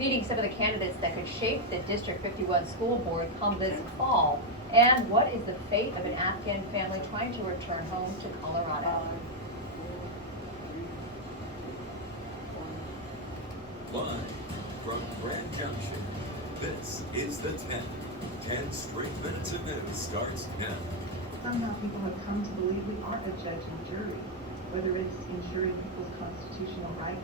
Meeting some of the candidates that could shape the District 51 school board come this fall. And what is the fate of an Afghan family trying to return home to Colorado? Live from Grand Junction, this is the 10. 10 straight minutes of news starts now. Somehow people have come to believe we are a judge and jury, whether it's ensuring people's constitutional rights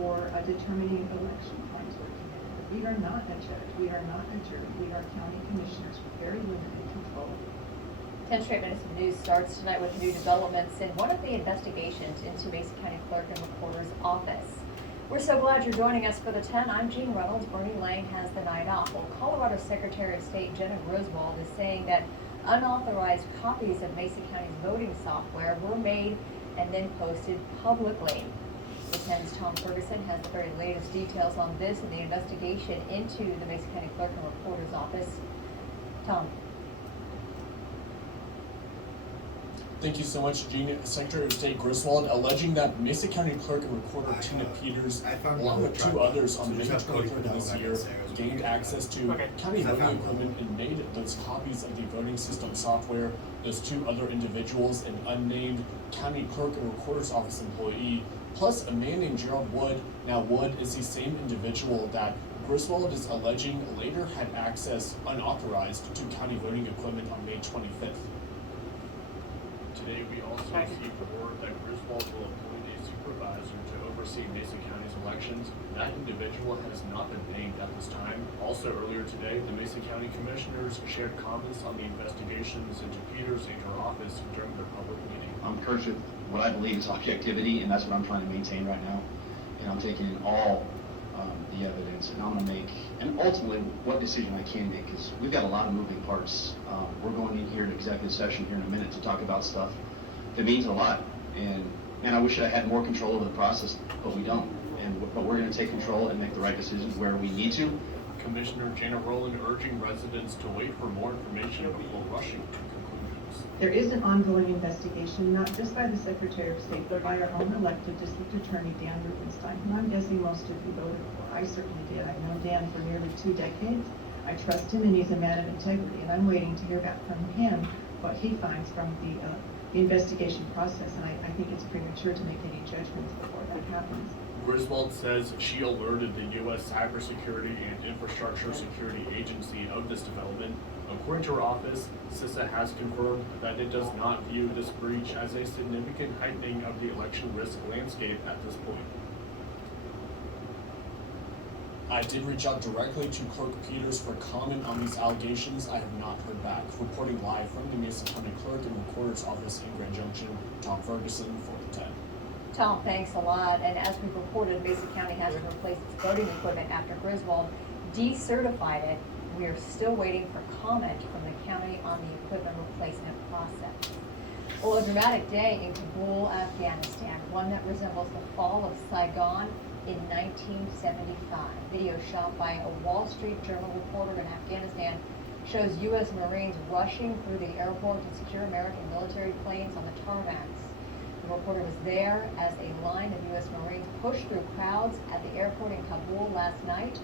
or determining if election crimes were committed. We are not a judge. We are not a jury. We are county commissioners with very limited control. 10 straight minutes of news starts tonight with new developments in one of the investigations into Mason County Clerk and Recorder's office. We're so glad you're joining us for the 10. I'm Jean Reynolds. Bernie Lang has the night off. Well, Colorado Secretary of State Jena Griswold is saying that unauthorized copies of Mason County's voting software were made and then posted publicly. The 10's Tom Ferguson has the very latest details on this and the investigation into the Mason County Clerk and Recorder's office. Tom. Thank you so much, Jean. Secretary of State Griswold alleging that Mason County Clerk and Recorder Tina Peters, along with two others on May 23rd of this year, gained access to county voting equipment and made those copies of the voting system software. Those two other individuals, an unnamed County Clerk and Recorder's Office employee, plus a man named Gerald Wood. Now, Wood is the same individual that Griswold is alleging later had access unauthorized to county voting equipment on May 25th. Today, we also received word that Griswold will appoint a supervisor to oversee Mason County's elections. That individual has not been named at this time. Also earlier today, the Mason County Commissioners shared comments on the investigations into Peters and her office during their public meeting. I'm encouraged with what I believe is objectivity, and that's what I'm trying to maintain right now. And I'm taking in all the evidence, and I'm going to make, and ultimately, what decision I can make, because we've got a lot of moving parts. We're going in here to executive session here in a minute to talk about stuff that means a lot. And I wish I had more control over the process, but we don't. But we're going to take control and make the right decisions where we need to. Commissioner Janet Rowland urging residents to wait for more information before rushing to conclusions. There is an ongoing investigation, not just by the Secretary of State, but by our own elected District Attorney, Dan Rubenstein, who I'm guessing most of you voted for. I certainly did. I've known Dan for nearly 2 decades. I trust him, and he's a man of integrity, and I'm waiting to hear back from him what he finds from the investigation process, and I think it's premature to make any judgments before that happens. Griswold says she alerted the U.S. Cybersecurity and Infrastructure Security Agency of this development. According to her office, CISA has confirmed that it does not view this breach as a significant heightening of the election risk landscape at this point. I did reach out directly to Clerk Peters for comment on these allegations. I have not heard back. Reporting live from the Mason County Clerk and Recorder's Office in Grand Junction, Tom Ferguson for the 10. Tom, thanks a lot. And as we reported, Mason County has to replace its voting equipment after Griswold decertified it. We are still waiting for comment from the county on the equipment replacement process. Well, a dramatic day in Kabul, Afghanistan, one that resembles the fall of Saigon in 1975. Video shot by a Wall Street Journal reporter in Afghanistan shows U.S. Marines rushing through the airport to secure American military planes on the tarmacs. The reporter was there as a line of U.S. Marines pushed through crowds at the airport in Kabul last night.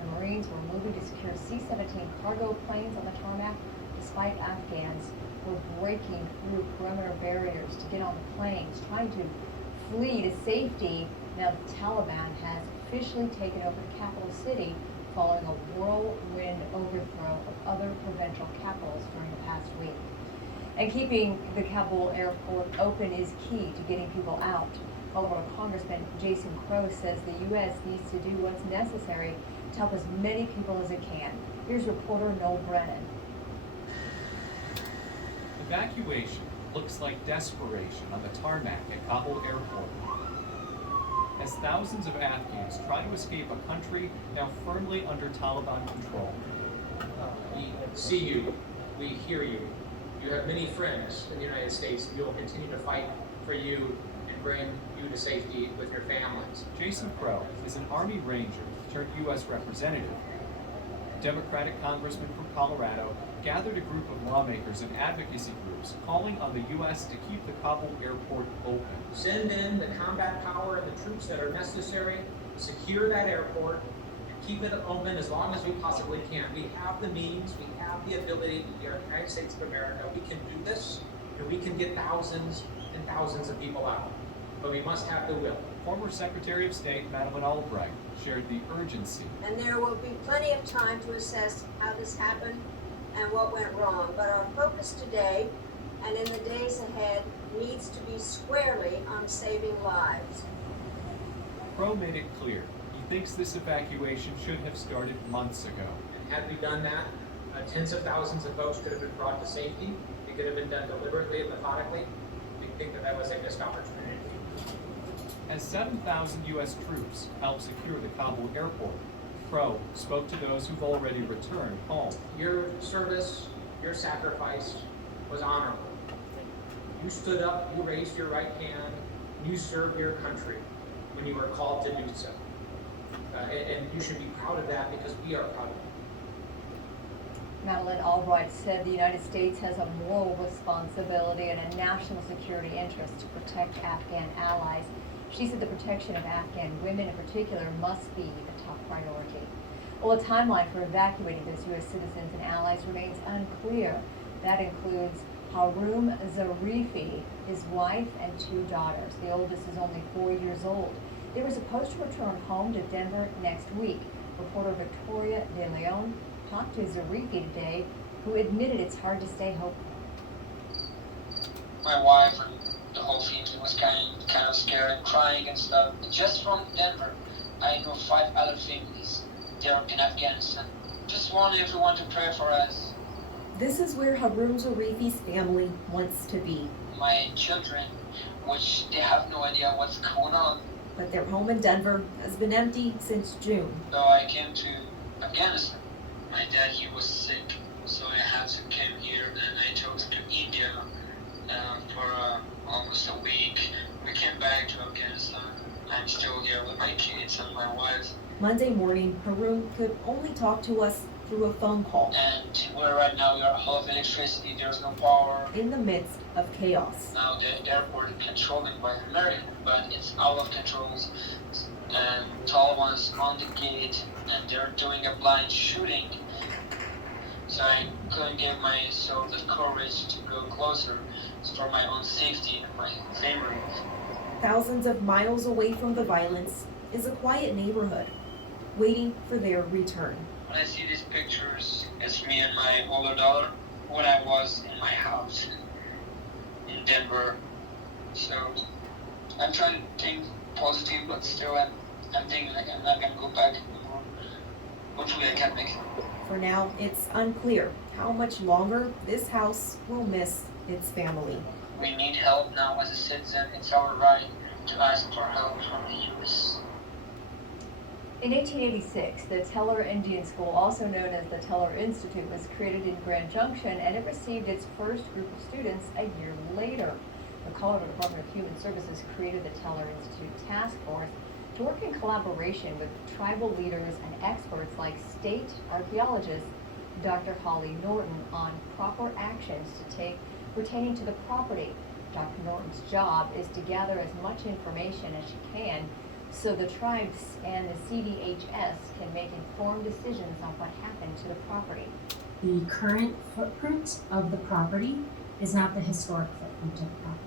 The Marines were moving to secure C-17 cargo planes on the tarmac, despite Afghans were breaking through perimeter barriers to get on the planes, trying to flee to safety. Now the Taliban has officially taken over the capital city following a whirlwind overthrow of other provincial capitals during the past week. And keeping the Kabul airport open is key to getting people out. Colorado Congressman Jason Crow says the U.S. needs to do what's necessary to help as many people as it can. Here's reporter Noel Brennan. Evacuation looks like desperation on the tarmac at Kabul airport, as thousands of Afghans try to escape a country now firmly under Taliban control. We see you, we hear you. You have many friends in the United States, and we will continue to fight for you and bring you to safety with your families. Jason Crow is an Army Ranger turned U.S. representative. Democratic congressman from Colorado gathered a group of lawmakers and advocacy groups calling on the U.S. to keep the Kabul airport open. Send in the combat power and the troops that are necessary, secure that airport, and keep it open as long as we possibly can. We have the means, we have the ability, we are the United States of America, we can do this, and we can get thousands and thousands of people out. But we must have the will. Former Secretary of State Madeleine Albright shared the urgency. And there will be plenty of time to assess how this happened and what went wrong. But our focus today and in the days ahead needs to be squarely on saving lives. Crow made it clear he thinks this evacuation should have started months ago. And had we done that, tens of thousands of folks could have been brought to safety. It could have been done deliberately and methodically. We think that that was a missed opportunity. As 7,000 U.S. troops helped secure the Kabul airport, Crow spoke to those who've already returned home. Your service, your sacrifice was honorable. You stood up, you raised your right hand, and you served your country when you were called to do so. And you should be proud of that because we are proud of it. Madeleine Albright said the United States has a moral responsibility and a national security interest to protect Afghan allies. She said the protection of Afghan women in particular must be a top priority. Well, a timeline for evacuating those U.S. citizens and allies remains unclear. That includes Haroom Zarifi, his wife, and 2 daughters. The oldest is only 4 years old. They were supposed to return home to Denver next week. Reporter Victoria De Leon talked to Zarifi today, who admitted it's hard to stay hopeful. My wife and the whole family was kind of scared and crying and stuff. Just from Denver, I know 5 other families. They're in Afghanistan. Just want everyone to pray for us. This is where Haroom Zarifi's family wants to be. My children, which they have no idea what's going on. But their home in Denver has been empty since June. So I came to Afghanistan. My dad, he was sick, so I had to come here, and I took to India for almost a week. We came back to Afghanistan. I'm still here with my kids and my wife. Monday morning, Haroom could only talk to us through a phone call. And we're right now, we are full of electricity, there's no power. In the midst of chaos. Now the airport is controlled by America, but it's out of control. And Taliban's on the gate, and they're doing a blind shooting. So I couldn't give myself the courage to go closer for my own safety and my family. Thousands of miles away from the violence is a quiet neighborhood, waiting for their return. When I see these pictures, it's me and my older daughter when I was in my house in Denver. So I'm trying to think positive, but still I'm thinking like I'm not gonna go back anymore. Hopefully I can make it. For now, it's unclear how much longer this house will miss its family. We need help now as a citizen. It's our right to ask for help from the U.S. In 1886, the Teller Indian School, also known as the Teller Institute, was created in Grand Junction, and it received its first group of students a year later. The Colorado Department of Human Services created the Teller Institute Task Force to work in collaboration with tribal leaders and experts like state archaeologist Dr. Holly Norton on proper actions to take pertaining to the property. Dr. Norton's job is to gather as much information as she can so the tribes and the CDHS can make informed decisions on what happened to the property. The current footprint of the property is not the historic footprint of the property.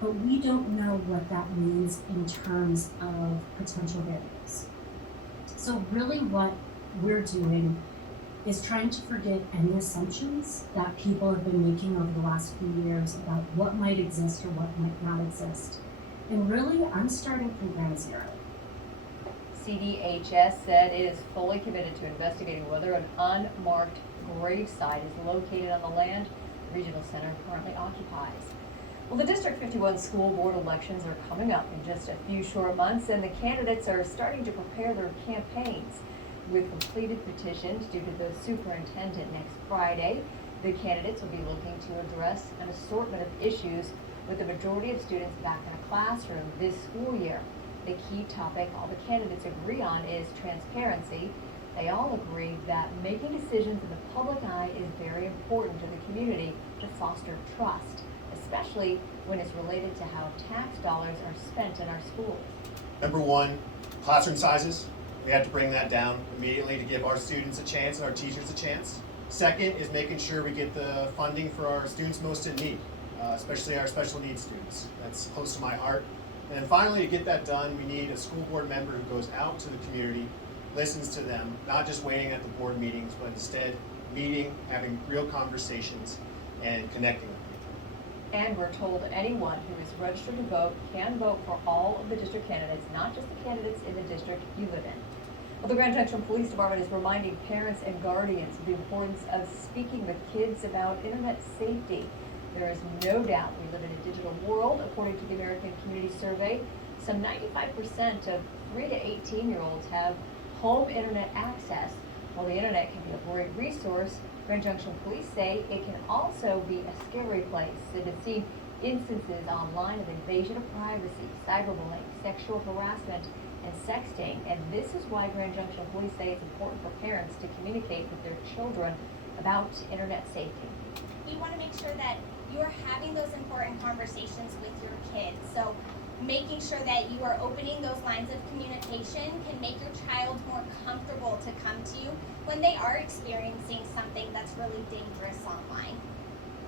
But we don't know what that means in terms of potential variables. So really what we're doing is trying to forget any assumptions that people have been making over the last few years about what might exist or what might not exist. And really, I'm starting from ground zero. CDHS said it is fully committed to investigating whether an unmarked gravesite is located on the land the Regional Center currently occupies. Well, the District 51 school board elections are coming up in just a few short months, and the candidates are starting to prepare their campaigns. With completed petitions due to the superintendent next Friday, the candidates will be looking to address an assortment of issues with the majority of students back in a classroom this school year. The key topic all the candidates agree on is transparency. They all agree that making decisions in the public eye is very important to the community to foster trust, especially when it's related to how tax dollars are spent in our schools. Number one, classroom sizes. We have to bring that down immediately to give our students a chance and our teachers a chance. Second is making sure we get the funding for our students most in need, especially our special needs students. That's close to my heart. And then finally, to get that done, we need a school board member who goes out to the community, listens to them, not just waiting at the board meetings, but instead meeting, having real conversations, and connecting with people. And we're told that anyone who is registered to vote can vote for all of the district candidates, not just the candidates in the district you live in. Well, the Grand Junction Police Department is reminding parents and guardians of the importance of speaking with kids about internet safety. There is no doubt we live in a digital world. According to the American Community Survey, some 95% of 3 to 18-year-olds have home internet access. While the internet can be a great resource, Grand Junction Police say it can also be a scary place. It has seen instances online of invasion of privacy, cyberbullying, sexual harassment, and sexting. And this is why Grand Junction Police say it's important for parents to communicate with their children about internet safety. You want to make sure that you're having those important conversations with your kids. So making sure that you are opening those lines of communication can make your child more comfortable to come to you when they are experiencing something that's really dangerous online.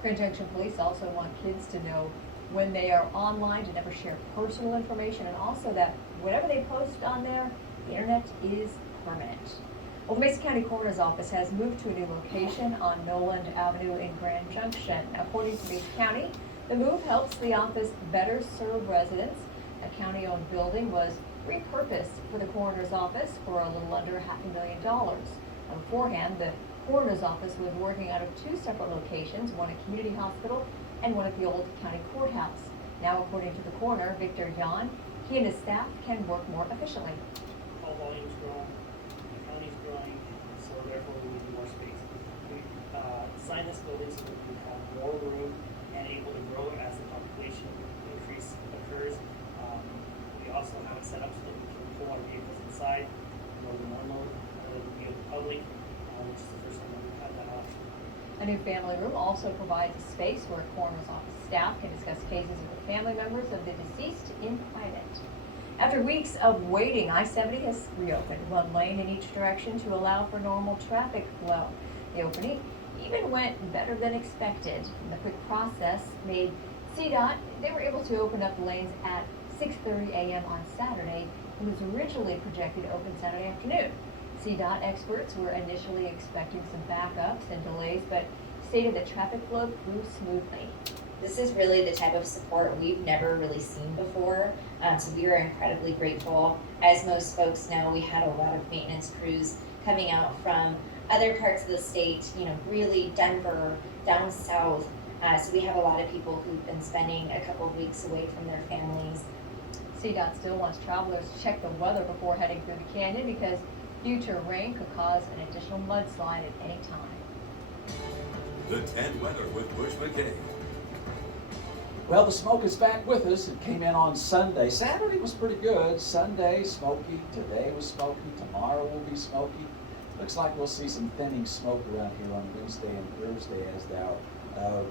Grand Junction Police also want kids to know when they are online to never share personal information, and also that whatever they post on there, the internet is permanent. Well, the Mason County Coroner's Office has moved to a new location on Noland Avenue in Grand Junction. According to Mason County, the move helps the office better serve residents. A county-owned building was repurposed for the coroner's office for a little under $500,000. Now, beforehand, the coroner's office was working out of 2 separate locations, one at Community Hospital and one at the old county courthouse. Now, according to the coroner, Victor Yan, he and his staff can work more efficiently. Call volume's growing, the county's growing, so therefore we need more space. We designed this building so that we can have more room and able to grow as the population increase occurs. We also have it set up so that we can pull our vehicles inside, load them, unload, rather than be in the public, which is the first time that we've had that option. A new family room also provides a space where coroner's office staff can discuss cases with family members of the deceased in private. After weeks of waiting, I-70 has reopened one lane in each direction to allow for normal traffic flow. The opening even went better than expected. The quick process made CDOT, they were able to open up the lanes at 6:30 a.m. on Saturday. It was originally projected to open Saturday afternoon. CDOT experts were initially expecting some backups and delays, but stated that traffic flow flew smoothly. This is really the type of support we've never really seen before, so we are incredibly grateful. As most folks know, we had a lot of maintenance crews coming out from other parts of the state, really Denver, down south. So we have a lot of people who've been spending a couple of weeks away from their families. CDOT still wants travelers to check the weather before heading through the canyon because future rain could cause an additional mudslide at any time. The 10 weather with Bush McKay. Well, the smoke is back with us. It came in on Sunday. Saturday was pretty good. Sunday, smoky. Today was smoky. Tomorrow will be smoky. Looks like we'll see some thinning smoke around here on Wednesday and Thursday as the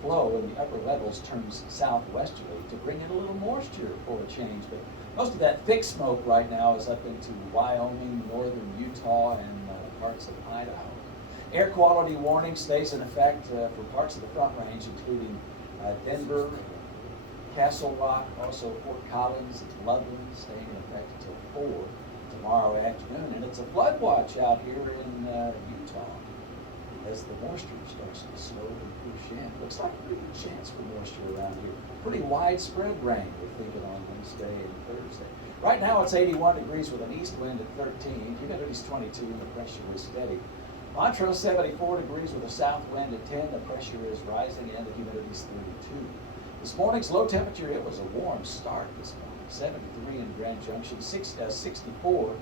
flow in the upper levels turns southwesterly to bring in a little moisture for a change. But most of that thick smoke right now is up into Wyoming, northern Utah, and parts of Idaho. Air quality warning stays in effect for parts of the Front Range, including Denver, Castle Rock, also Fort Collins, and Loveland, staying in effect until 4 tomorrow afternoon. And it's a flood watch out here in Utah as the moisture starts to slowly push in. Looks like a pretty good chance for moisture around here. Pretty widespread rain, we're thinking, on Wednesday and Thursday. Right now it's 81 degrees with an east wind at 13. Humidity's 22 and the pressure is steady. Montrose 74 degrees with a south wind at 10. The pressure is rising and the humidity's 32. This morning's low temperature, it was a warm start this morning. 73 in Grand Junction, 64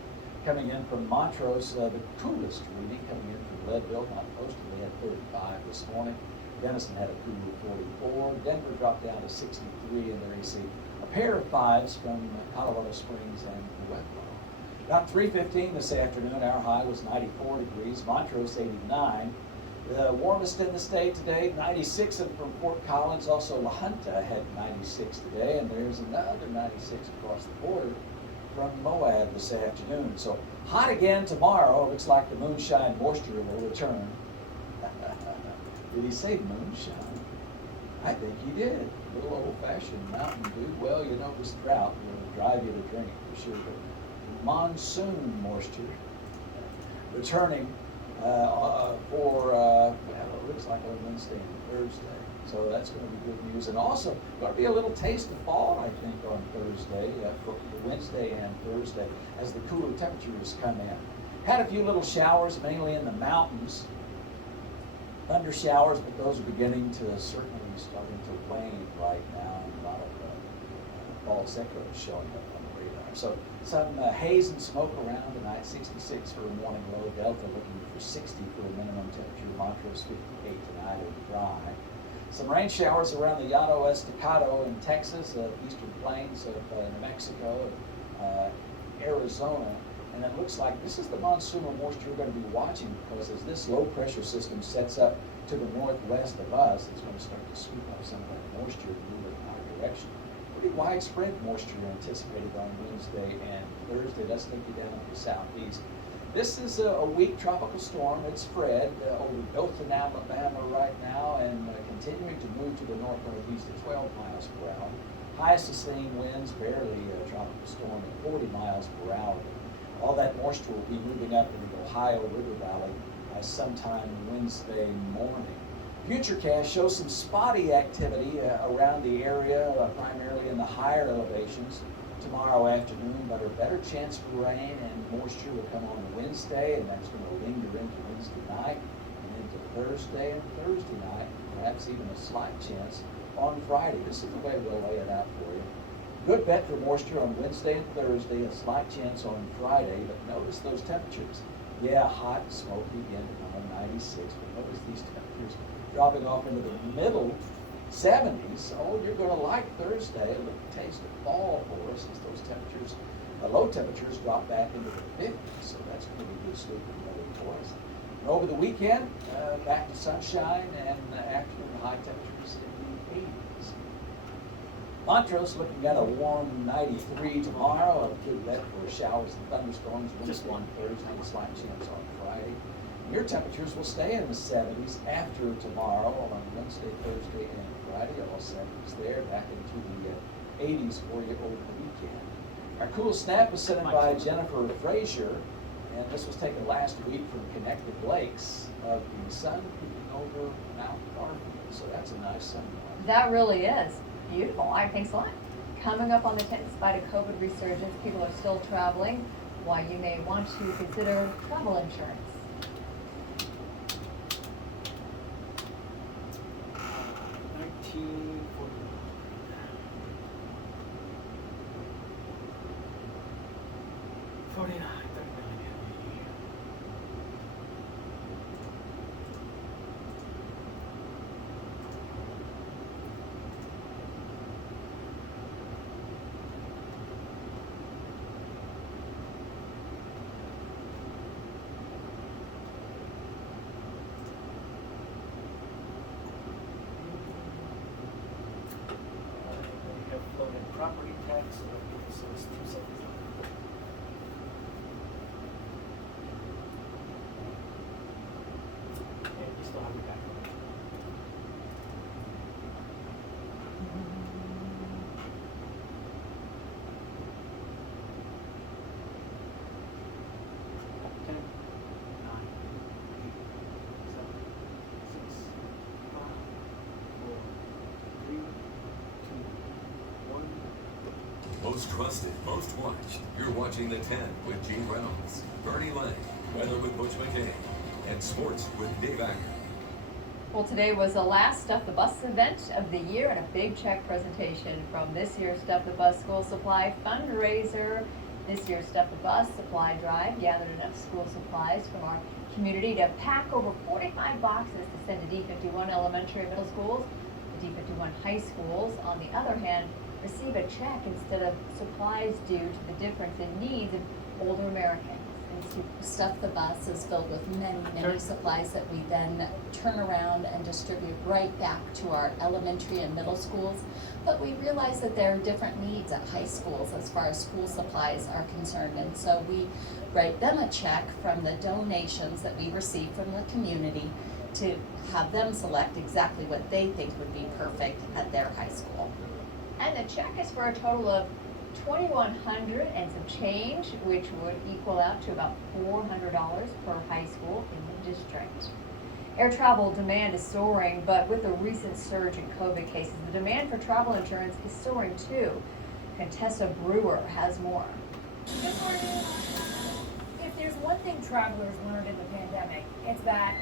coming in from Montrose. The coolest reading coming in from Leadville, not posted, they had 35 this morning. Denison had a cool 44. Denver dropped down to 63 in their AC. A pair of 5s from Colorado Springs and Pueblo. About 3:15 this afternoon, our high was 94 degrees, Montrose 89. The warmest in the state today, 96 from Fort Collins. Also La Junta had 96 today, and there's another 96 across the border from Moab this afternoon. So hot again tomorrow. Looks like the moonshine moisture will return. Did he say moonshine? I think he did. A little old-fashioned Mountain Dew. Well, you know, this drought will drive you to drink for sure. But monsoon moisture returning well, it looks like on Wednesday and Thursday. So that's going to be good news. And also, going to be a little taste of fall, I think, on Thursday, for Wednesday and Thursday, as the cooler temperatures come in. Had a few little showers, mainly in the mountains. Thunder showers, but those are beginning to certainly starting to wane right now. And a lot of false echoes showing up on the radar. So some haze and smoke around tonight, 66 for a morning low. Delta looking for 60 for a minimum temperature. Montrose 58 tonight and dry. Some rain showers around the Llano Estacado in Texas, eastern plains of New Mexico, Arizona. And it looks like this is the monsoonal moisture we're going to be watching, because as this low pressure system sets up to the northwest of us, it's going to start to sweep up some of that moisture and move it in our direction. Pretty widespread moisture anticipated on Wednesday and Thursday. Let's take you down to the southeast. This is a weak tropical storm. It's Fred over Dothan, Alabama right now, and continuing to move to the north-northeast at 12 miles per hour. High sustained winds, barely a tropical storm at 40 miles per hour. All that moisture will be moving up into the Ohio River Valley sometime Wednesday morning. Futurecast shows some spotty activity around the area, primarily in the higher elevations tomorrow afternoon, but a better chance for rain and moisture will come on Wednesday, and that's going to linger into Wednesday night and into Thursday and Thursday night, perhaps even a slight chance on Friday. This is the way we'll lay it out for you. Good bet for moisture on Wednesday and Thursday, a slight chance on Friday, but notice those temperatures. Yeah, hot and smoky again on 96, but notice these temperatures dropping off into the middle 70s. Oh, you're going to like Thursday. A little taste of fall for us as those temperatures, the low temperatures drop back into the 50s, so that's going to be good sleeping weather for us. And over the weekend, back to sunshine and afternoon high temperatures in the 80s. Montrose looking at a warm 93 tomorrow. A good bet for showers and thunderstorms Wednesday and Thursday, a slight chance on Friday. Your temperatures will stay in the 70s after tomorrow on Wednesday, Thursday, and Friday. All 70s there, back into the 80s for you over the weekend. Our cool snap was sent in by Jennifer Frazier, and this was taken last week from Connected Lakes of the sun peeking over Mount Garfield. So that's a nice sunrise. That really is beautiful. All right, thanks a lot. Coming up on the 10th, in spite of COVID resurgence, people are still traveling. Why you may want to consider travel insurance. 49. We have floating property tax, so it's 275. And you still have your back. Most trusted, most watched. You're watching The 10 with Gene Reynolds, Bernie Lang, Weather with Butch McCain, and Sports with Dave Acker. Well, today was the last Stuff the Bus event of the year and a big check presentation from this year's Stuff the Bus School Supply fundraiser. This year's Stuff the Bus Supply Drive gathered enough school supplies from our community to pack over 45 boxes to send to D51 elementary and middle schools. The D51 high schools, on the other hand, receive a check instead of supplies due to the difference in needs of older Americans. stuff the bus is filled with many supplies that we then turn around and distribute right back to our elementary and middle schools. But we realize that there are different needs at high schools as far as school supplies are concerned. And so we write them a check from the donations that we receive from the community to have them select exactly what they think would be perfect at their high school. And the check is for a total of $2,100 and some change, which would equal out to about $400 per high school in the district. Air travel demand is soaring, but with a recent surge in COVID cases, the demand for travel insurance is soaring too. Contessa Brewer has more. Good morning. If there's one thing travelers learned in the pandemic, it's that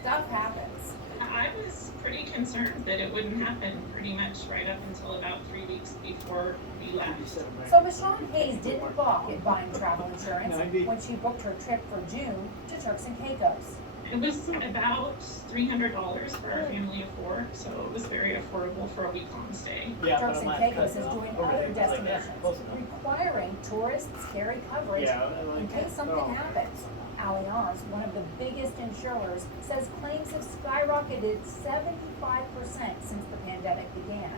stuff happens. I was pretty concerned that it wouldn't happen pretty much right up until about 3 weeks before we left. So Michonne Hayes didn't balk at buying travel insurance when she booked her trip for June to Turks and Caicos. It was about $300 for our family of 4, so it was very affordable for a week-long stay. Turks and Caicos is joined other destinations, requiring tourists carry coverage in case something happens. Allianz, one of the biggest insurers, says claims have skyrocketed 75% since the pandemic began.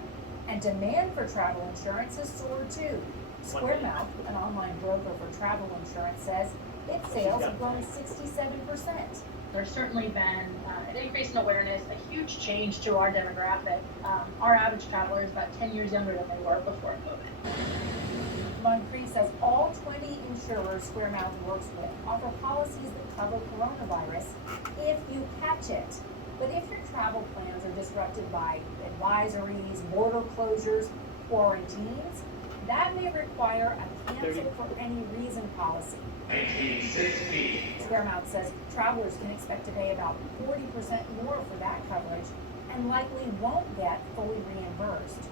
And demand for travel insurance has soared too. SquareMouth, an online broker for travel insurance, says its sales have grown 67%. There's certainly been an increase in awareness, a huge change to our demographic. Our average traveler is about 10 years younger than they were before COVID. Moncrief says all 20 insurers SquareMouth works with offer policies that cover coronavirus if you catch it. But if your travel plans are disrupted by advisories, border closures, quarantines, that may require a cancel for any reason policy. SquareMouth says travelers can expect to pay about 40% more for that coverage and likely won't get fully reimbursed.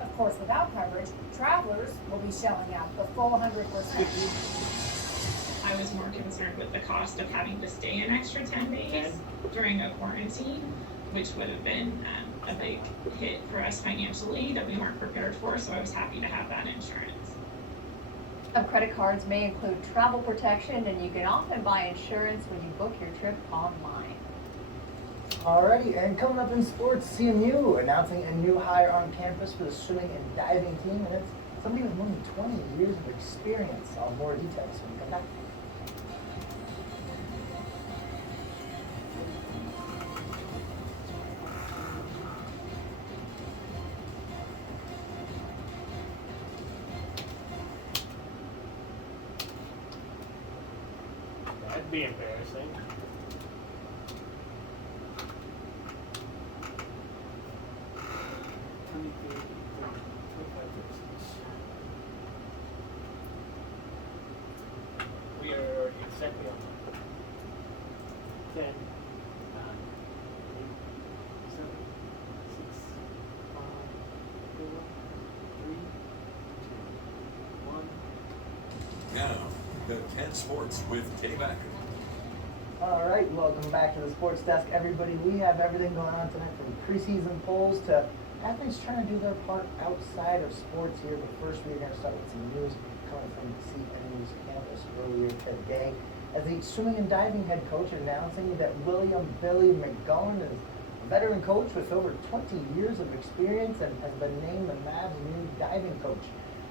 Of course, without coverage, travelers will be shelling out the full 100%. I was more concerned with the cost of having to stay an extra 10 days during a quarantine, which would have been a big hit for us financially that we weren't prepared for, so I was happy to have that insurance. Some credit cards may include travel protection, and you can often buy insurance when you book your trip online. Alrighty, and coming up in sports, CMU announcing a new hire on campus for the swimming and diving team, and it's somebody with more than 20 years of experience. I'll have more details when we come back. That'd be embarrassing. We are exactly on 10, 9, 8, 7, 6, 5, 4, 3, 2, 1. Now, the 10 Sports with Kenny Backer. All right, welcome back to the Sports Desk, everybody. We have everything going on tonight from preseason polls to athletes trying to do their part outside of sports here. But first, we're going to start with some news coming from CMU's campus earlier today, as the swimming and diving head coach announcing that William Billy McGowan is a veteran coach with over 20 years of experience and has been named the Mavs' new diving coach.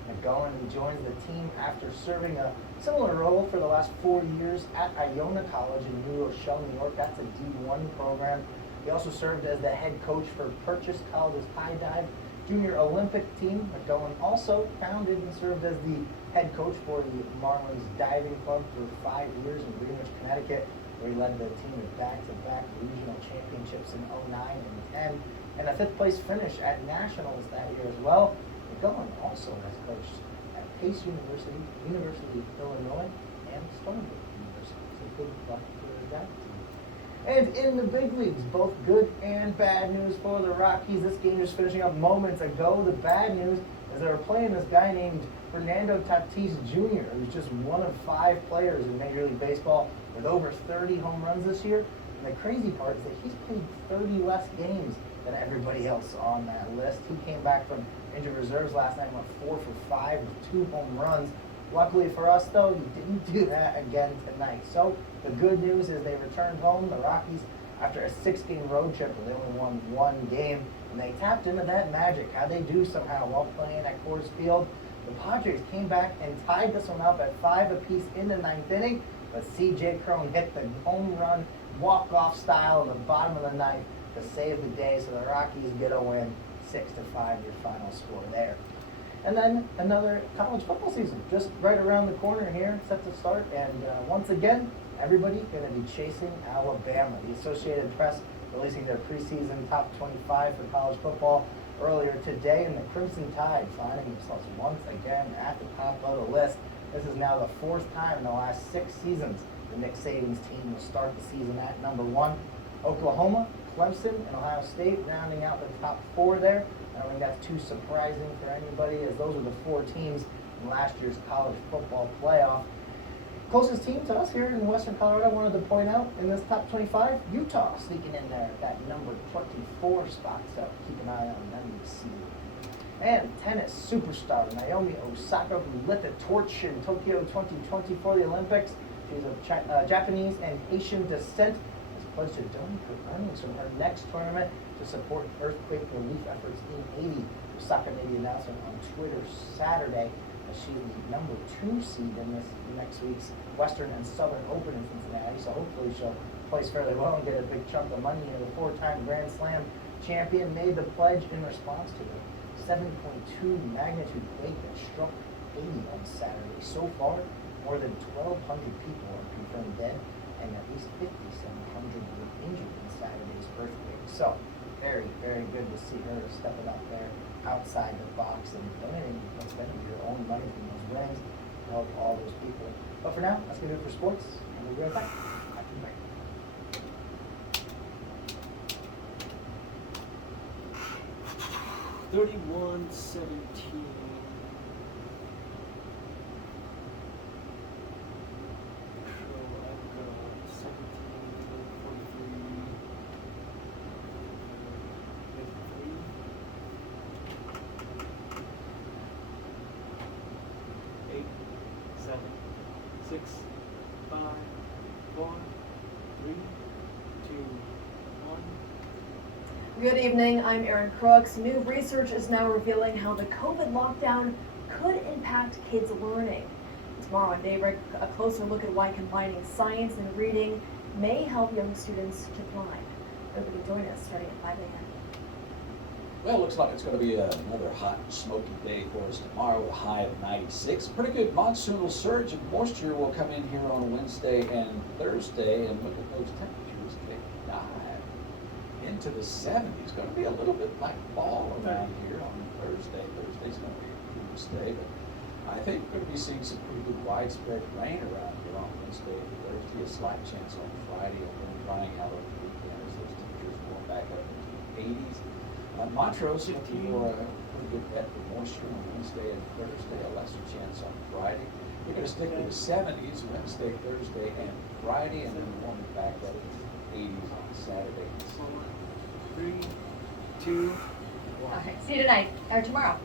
McGowan joins the team after serving a similar role for the last 4 years at Iona College in New Rochelle, New York. That's a D1 program. He also served as the head coach for Purchase College's high dive junior Olympic team. McGowan also founded and served as the head coach for the Marlins Diving Club for 5 years in Greenwich, Connecticut, where he led the team to back-to-back regional championships in 2009 and 10, and a 5th place finish at Nationals that year as well. McGowan also has coached at Pace University, University of Illinois, and Stony Brook University. So good luck for that team. And in the big leagues, both good and bad news for the Rockies. This game just finishing up moments ago. The bad news is they were playing this guy named Fernando Tatis Jr., who's just one of 5 players in Major League Baseball with over 30 home runs this year. And the crazy part is that he's played 30 less games than everybody else on that list. He came back from injured reserves last night, went 4 for 5 with 2 home runs. Luckily for us, though, you didn't do that again tonight. So the good news is they returned home. The Rockies, after a 6-game road trip, they only won 1 game, and they tapped into that magic. How'd they do somehow while playing at Coors Field? The Padres came back and tied this one up at 5 apiece in the 9th inning, but C.J. Cron hit the home run walk-off style in the bottom of the 9th to save the day, so the Rockies get a win, 6-5, your final score there. And then another college football season, just right around the corner here, set to start. And once again, everybody going to be chasing Alabama. The Associated Press releasing their preseason top 25 for college football earlier today, and the Crimson Tide finding themselves once again at the top of the list. This is now the 4th time in the last 6 seasons the Nick Saban's team will start the season at number 1. Oklahoma, Clemson, and Ohio State rounding out the top 4 there. I don't think that's too surprising for anybody, as those are the 4 teams in last year's college football playoff. Closest team to us here in Western Colorado, I wanted to point out in this top 25, Utah sneaking in there at that number 24 spot, so keep an eye on them this season. And tennis superstar Naomi Osaka, who lit the torch in Tokyo 2020 for the Olympics. She's of Japanese and Haitian descent, has pledged to donate her earnings from her next tournament to support earthquake relief efforts in Haiti. Osaka made the announcement on Twitter Saturday that she's the number 2 seed in this next week's Western and Southern Open in Cincinnati, so hopefully she'll place fairly well and get a big chunk of money. And the 4-time Grand Slam champion made the pledge in response to the 7.2 magnitude quake that struck Haiti on Saturday. So far, more than 1,200 people are confirmed dead, and at least 5,700 were injured in Saturday's earthquake. So, very, very good to see her stepping up there outside the box and donating, spending your own money from those winnings to help all those people. But for now, that's going to do it for sports, and we'll be right back. After the break. 31-17. Good evening, I'm Erin Crooks. New research is now revealing how the COVID lockdown could impact kids' learning. Tomorrow on Daybreak, a closer look at why combining science and reading may help young students to thrive. Everybody join us starting at 5 a.m. Well, it looks like it's going to be another hot and smoky day for us tomorrow, a high of 96. Pretty good monsoonal surge of moisture will come in here on Wednesday and Thursday, and look at those temperatures. They dive into the 70s. Going to be a little bit like fall around here on Thursday. Thursday's going to be a cool day, but I think we're going to be seeing some pretty good widespread rain around here on Wednesday and Thursday. A slight chance on Friday, and then drying out over the weekend as those temperatures going back up into the 80s. Montrose looking for a pretty good bet for moisture on Wednesday and Thursday, a lesser chance on Friday. We're going to stick with the 70s Wednesday, Thursday, and Friday, and then warm it back up to the 80s on Saturday. 3, 2, 1. All right, see you tonight, or tomorrow.